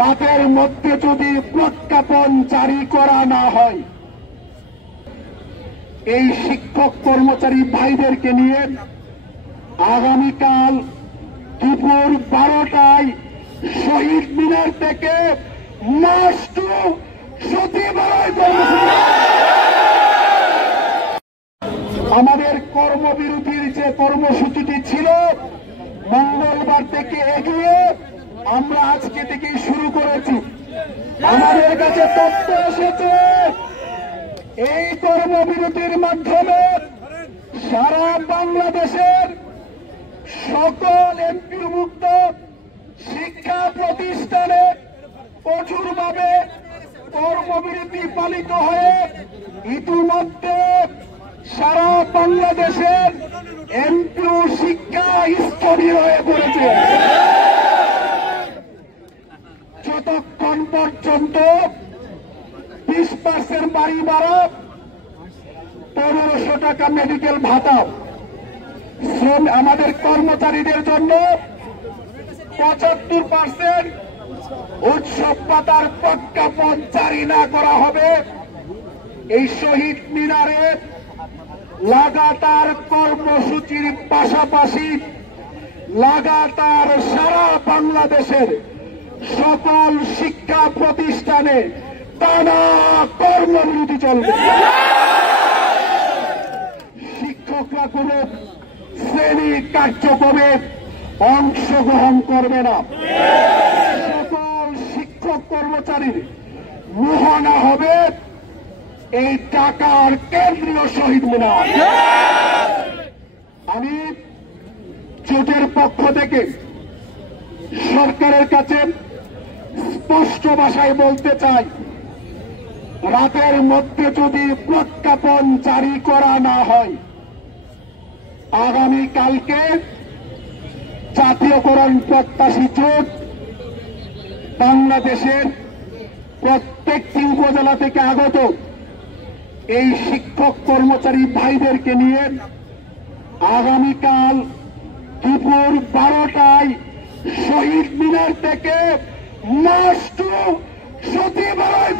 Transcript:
রাতের মধ্যে যদি প্রজ্ঞাপন জারি করা না হয়, এই শিক্ষক কর্মচারী ভাইদেরকে নিয়ে আগামীকাল দুপুর 12টায় শহীদ মিনার থেকে মার্চ টু সচিবালয় আমাদের কর্মবিরতির যে কর্মসূচিটি ছিল মঙ্গলবার থেকে এগিয়ে আমরা আজকে থেকেই শুরু করেছি। আমাদের কাছে তথ্য এসেছে এই কর্মবিরতির মাধ্যমে সারা বাংলাদেশের সকল এমপিওভুক্ত শিক্ষা প্রতিষ্ঠানে কঠোরভাবে কর্মবিরতি পালিত হয়ে ইতিমধ্যে সারা বাংলাদেশের এমপিও শিক্ষা স্থবির হয়ে পড়েছে। যতক্ষণ পর্যন্ত 20% বাড়ি বাড়া, 1500 টাকা মেডিকেল ভাতা, আমাদের কর্মচারীদের জন্য 75% উৎসব ভাতার প্রজ্ঞাপন জারি না করা হবে, এই শহীদ মিনারে লাগাতার কর্মসূচির পাশাপাশি লাগাতার সারা বাংলাদেশের সকল শিক্ষা প্রতিষ্ঠানে টানা কর্মবিরতি চলবে। শিক্ষকরা কোন শ্রেণী কার্যক্রমে অংশগ্রহণ করবে না। সকল শিক্ষক কর্মচারীর মোহনা হবে এই ঢাকার কেন্দ্রীয় শহীদ মিনার। আমি জোটের পক্ষ থেকে সরকারের কাছে স্পষ্ট ভাষায় বলতে চাই, রাতের মধ্যে যদি প্রজ্ঞাপন জারি করা না হয়, আগামীকালকে জাতীয়করণ প্রত্যাশী জোট বাংলাদেশের প্রত্যেকটি উপজেলা থেকে আগত এই শিক্ষক কর্মচারী ভাইদেরকে নিয়ে আগামীকাল দুপুর 12টায় শহীদ মিনার থেকে মার্চ টু সচিবালয়